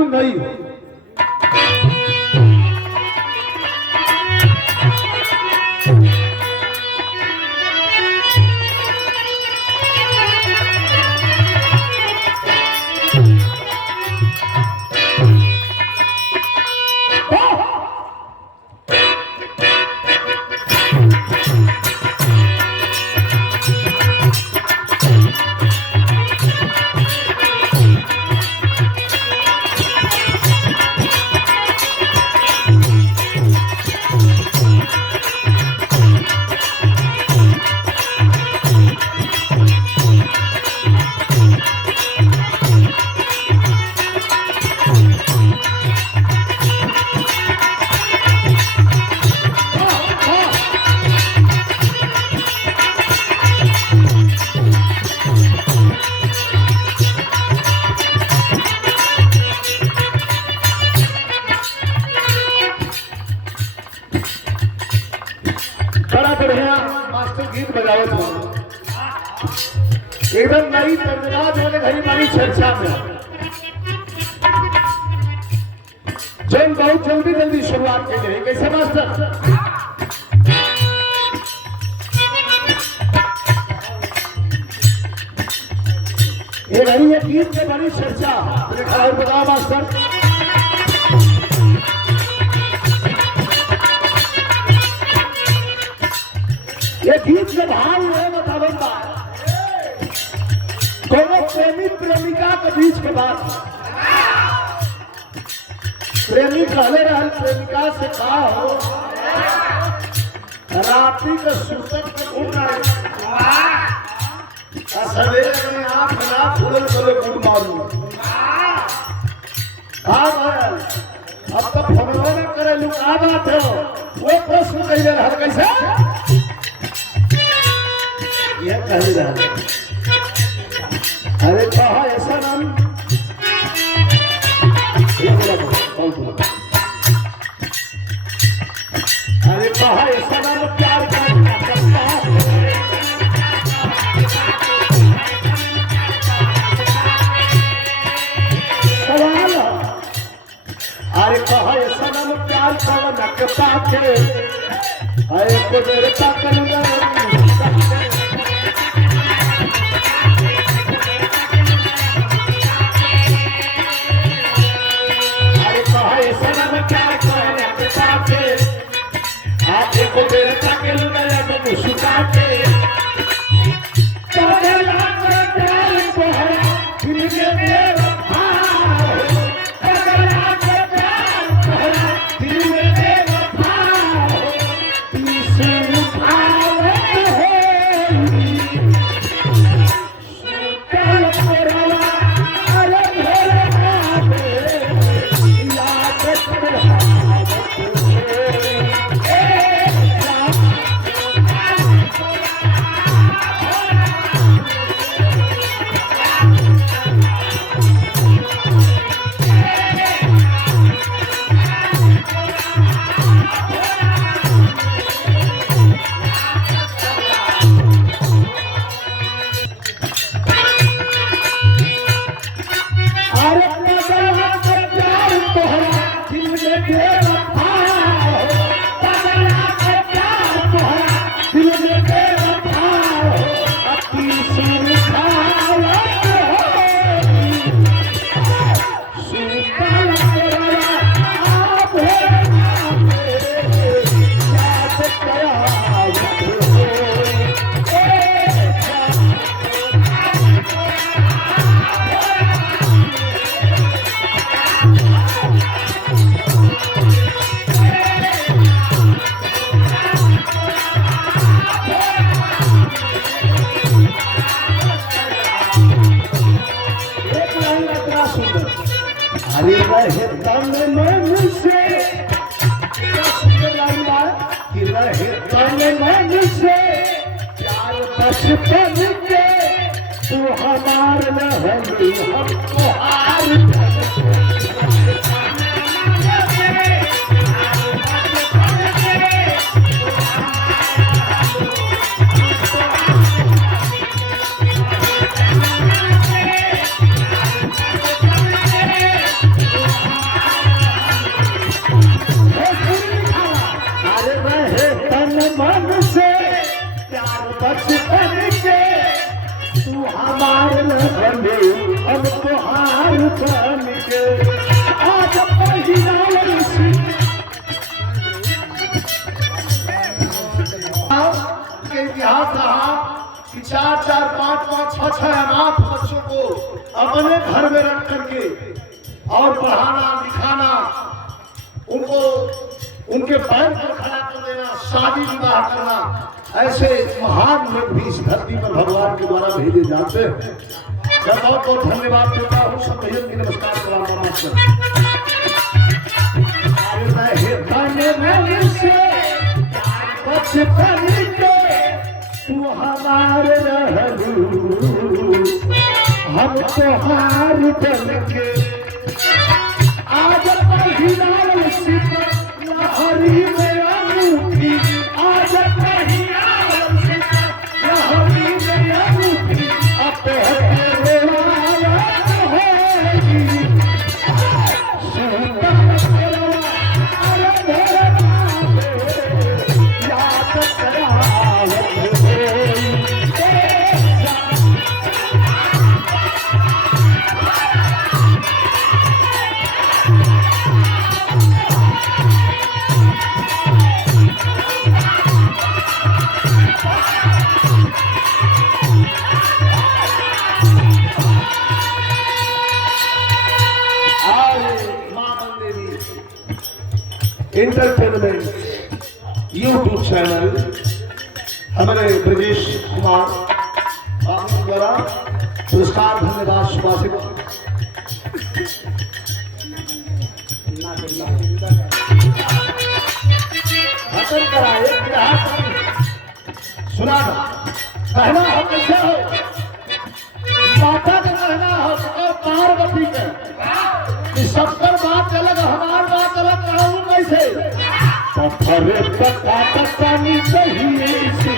नहीं। मास्टर गीत बजावत हो एकदम नई तर्जबात वाले घड़ी मारी चर्चा में जन बहुत जल्दी जल्दी शुरुआत की गई। कैसे मास्टर? ये घड़ी ये गीत में बड़ी चर्चा और बताओ मास्टर। ये गीत के भाव है बतावता दोनों प्रेमी प्रेमिका के बीच के बात। प्रेमी कहले रहल प्रेमिका से कहा हो रात्रि के सुतक के गुण सवेरे में आंख ना खुलल चलो गुण मारू अब तो फोनवा न करे लू आ बात हो वो प्रश्न कह रहल कैसे यह कह रहा। अरे कहा ऐसा नाम अरे कहा ऐसा नाम प्यार करता सवाल। अरे कहा ऐसा नाम प्यार का पाके अरे को देर तक को देर तक लुगाया तो मुस्कुराते पगला के प्यार कोहरा दिल में मेरा भाव पगला के प्यार कोहरा दिल में मेरा भाव इसे उठावे सुतल कोरवा अरे भोले बाबे याद करे रहे तन मन से रहे तन मन से प्यार बचपन के तू हमार नहीं हमको हार हम तोहार बन के आज पहिरावल सीता के इतिहास रहा कि 4 4 5 5 6 6 अनाथ बच्चों को अपने घर में रख करके और पढ़ाना लिखाना उनको उनके पैर पर खड़ा कर देना शादी विवाह करना ऐसे महान लोग भी इस धरती पर भगवान के द्वारा भेजे जाते हैं। मैं बहुत बहुत धन्यवाद देता हूँ सब भैया की नमस्कार सलाम बचपन के तू हमारे रहलू हम तोहार बन के आज पहिरावल सीता लहरी में अनूठी आज पहिरावल सीता लहरी में अनूठी अपने वाला होगी सीता अरे मेरे याद करावत एंटरटेनमेंट यूट्यूब चैनल हमारे ब्रजेश कुमार बाबू द्वारा पुरस्कार धन्यवाद सुभाषित सुना कहना हो कैसे हो माता का कहना हो और पार्वती का कि सबकर बात अलग हमार बात अलग कहूँ कैसे पत्थर पानी चाहिए से